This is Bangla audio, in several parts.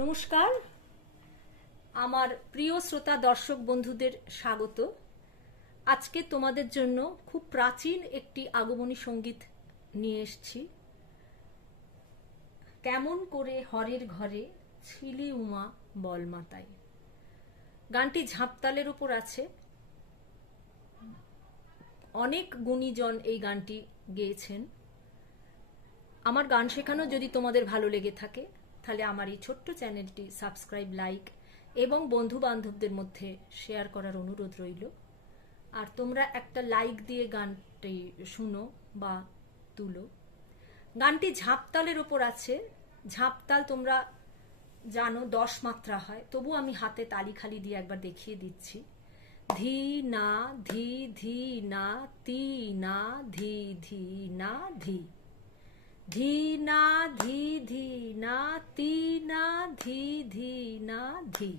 নমস্কার। আমার প্রিয় শ্রোতা, দর্শক বন্ধুদের স্বাগত। আজকে তোমাদের জন্য খুব প্রাচীন একটি আগমনী সংগীত নিয়ে এসছি। কেমন করে হরের ঘরে ছিলি উমা বলমাতাই গানটি ঝাঁপতালের উপর আছে। অনেক গুণীজন এই গানটি গেয়েছেন। আমার গান শেখানো যদি তোমাদের ভালো লেগে থাকে তাহলে আমার এই ছোট্ট চ্যানেলটি সাবস্ক্রাইব, লাইক এবং বন্ধু বান্ধবদের মধ্যে শেয়ার করার অনুরোধ রইল। আর তোমরা একটা লাইক দিয়ে গানটি শুনো বা তুলো। গানটি ঝাঁপতালের ওপর আছে। ঝাঁপতাল তোমরা জানো, দশ মাত্রা হয়। তবু আমি হাতে তালি খালি দিয়ে একবার দেখিয়ে দিচ্ছি। ধি না, ধি ধি না, তি না, ধি ধি না, ধি। ধি না ধি ধি না তি না ধি ধি না ধি।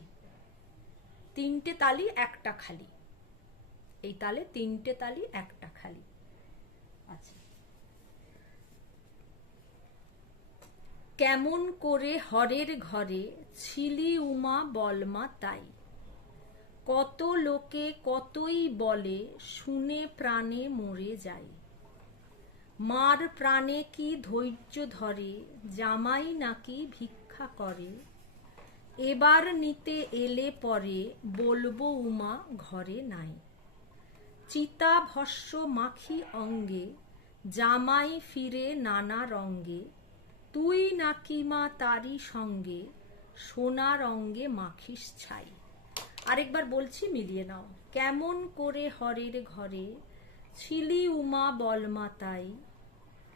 তিনটে তালি, একটা খালি। এই তালে তিনটে তালি, একটা খালি। আচ্ছা। কেমন করে হরের ঘরে ছিলি উমা বলমা তাই? কত লোকে কতই বলে, শুনে প্রাণে মরে যায় মার প্রাণে কি ধৈর্য ধরে, জামাই নাকি ভিক্ষা করে। এবার নিতে এলে পরে বলব উমা ঘরে নাই। চিতা ভস্য মাখি অঙ্গে, জামাই ফিরে নানা রঙ্গে। তুই নাকি মা তারি সঙ্গে, সোনা রঙ্গে মাখিস ছাই। আরেকবার বলছি মিলিয়ে নাও, কেমন করে হরের ঘরে। ছিলি উমা বলমাতাই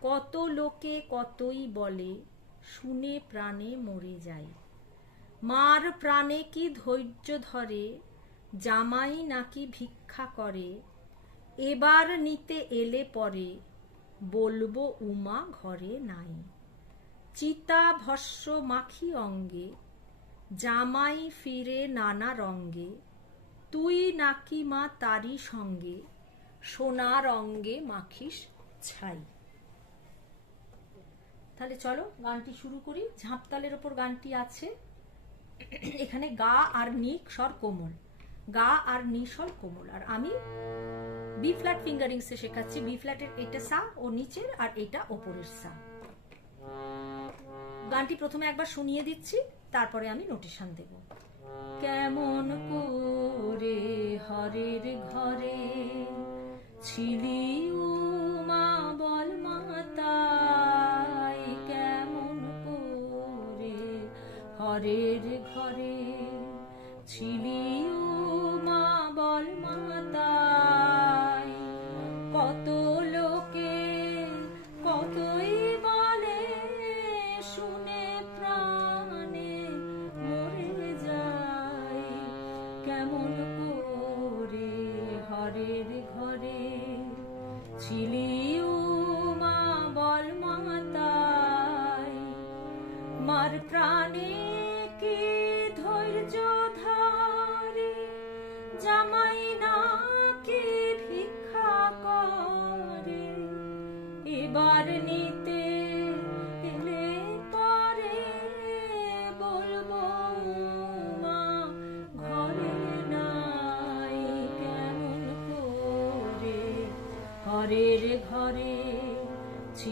কত লোকে কতই বলে, শুনে প্রাণে মরে যায়। মার প্রাণে কি ধৈর্য ধরে, জামাই নাকি ভিক্ষা করে। এবার নিতে এলে পরে, বলব উমা ঘরে নাই। চিতা ভস্য মাখি অঙ্গে, জামাই ফিরে নানা রঙ্গে। তুই নাকি মা তারি সঙ্গে, সোনার অঙ্গে মাখিস ছাই। তাহলে চলো গানটি শুরু করি। ঝাঁপতালের ওপর গানটি আছে। এখানে গা আর নি স্বর কোমল। গা আর নি স্বর কোমল। আর আমি বি ফ্ল্যাট ফিঙ্গারিংসে শেখাচ্ছি। বি ফ্ল্যাটের এটা সা ও নিচের আর এটা ওপরের সা। গানটি প্রথমে একবার শুনিয়ে দিচ্ছি, তারপরে আমি নোটেশন দেব। কেমন করে হরের ঘরে ছিলি হরের ঘরে ছিলি উমা বল মাতাই কত লোকে কতই বলে শুনে প্রাণে মরে যায়। কেমন করে হরের ঘরে ছিলি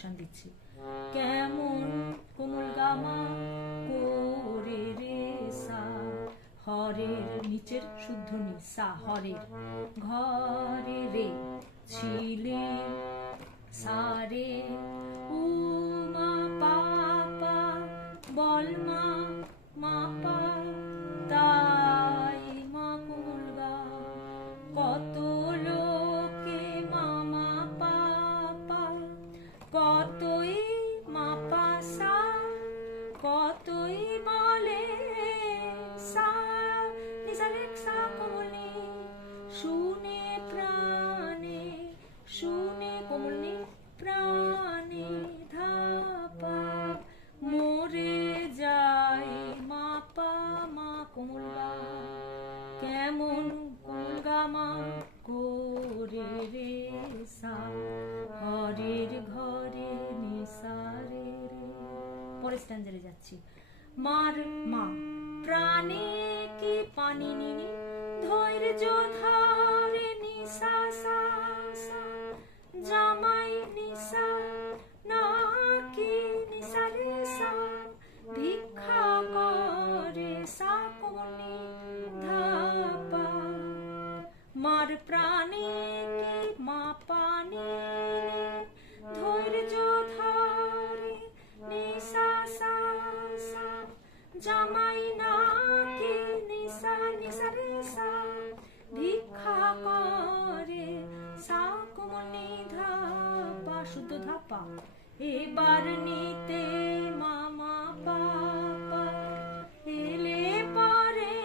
আচ্ছা দিচ্ছি। কেমন কোমল গামা করে রে সা, হরের নিচের শুদ্ধ নি সা হরের ঘরে রে ছিলে সারে উমা পাপা বল মার মা। প্রাণে কি পানি নিনি? ধৈর্য ধারে নিশা জামাই নিশা নাকি নিশা রে সা? ভিক্ষা করে সাকনি ধাপা। মার প্রাণে কি মা পানি ধৈর্য জামাই না কি নিশা নিশা রে সা ভিক্ষা করে। সাকমনি ধাপা, শুদ্ধ ধাপা। এবার নিতে মামা পাপা। এলে পরে,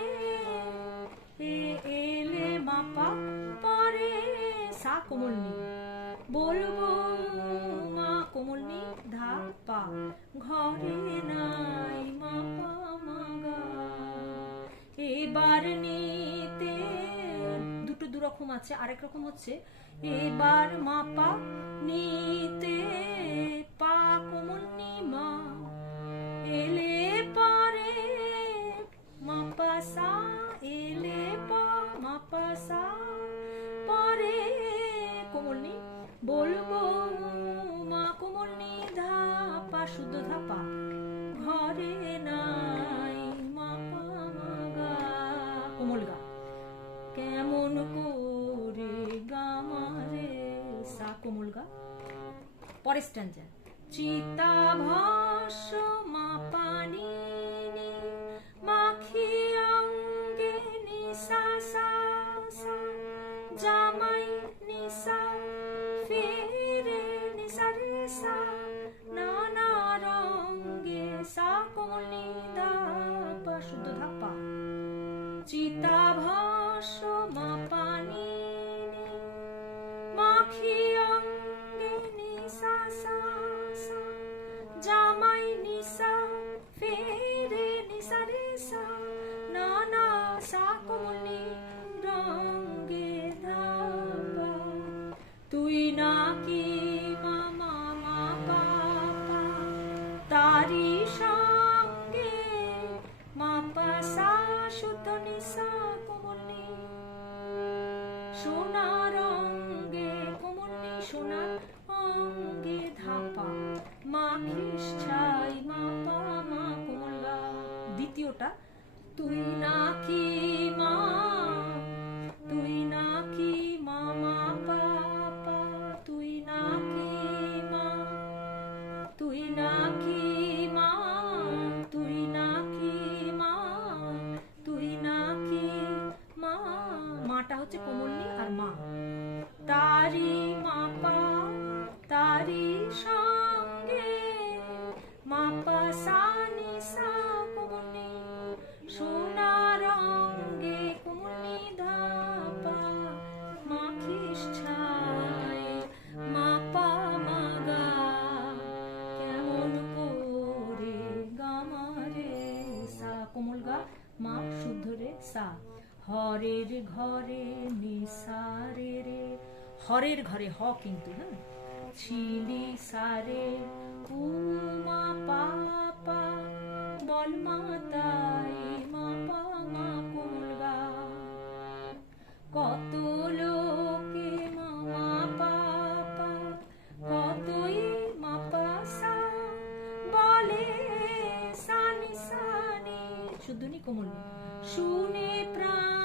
এ, এলে মাপা পরে। সা কোমলনি বলব মা কোমলনি ধাপা। ঘরে নাই নিতে। দুটো দুরকম আছে, আরেক রকম হচ্ছে, এবার মাপা নিতে। পা কোমলনি মা এলে পরে মাপা সা, এলে পা, মাপা সা, পরে কোমলনি বলব মা কোমলনি ধাপা শুদ্ধ ধাপা ঘরে কোমল পরের স্ট্যান্ডার চিতা ভস্য মা পানি মাখি অঙ্গে নিশা সা জামাই নিশা, ফেরে নিশা রে সা, নানা রঙ্গে সা কোমলি ধাপা শুদ্ধ ধাপা চিতা ভস্য মা পানি মাখি সোনার অঙ্গে কোমলনি সোনার অঙ্গে ধাপা। খ্রিস্টাই মা দ্বিতীয়টা তুই নাকি হরের ঘরে, নিসারে রে। হরের ঘরে হ কিন্তু হ্যাঁ? ছিলি সারে উমা, পাপা, বল মাতাই, মা, পা, মা, কোমল গা। কত লোকে মামা পাপা, কতই মাপা সা বলে, সানি সানি। শুদ্ধনি কোমল শুনে প্রাণে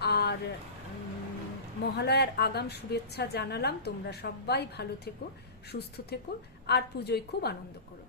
আর মহালয়ার আগাম শুভেচ্ছা জানালাম। তোমরা সবাই ভালো থেকো, সুস্থ থেকো, আর পুজোয় খুব আনন্দ করো।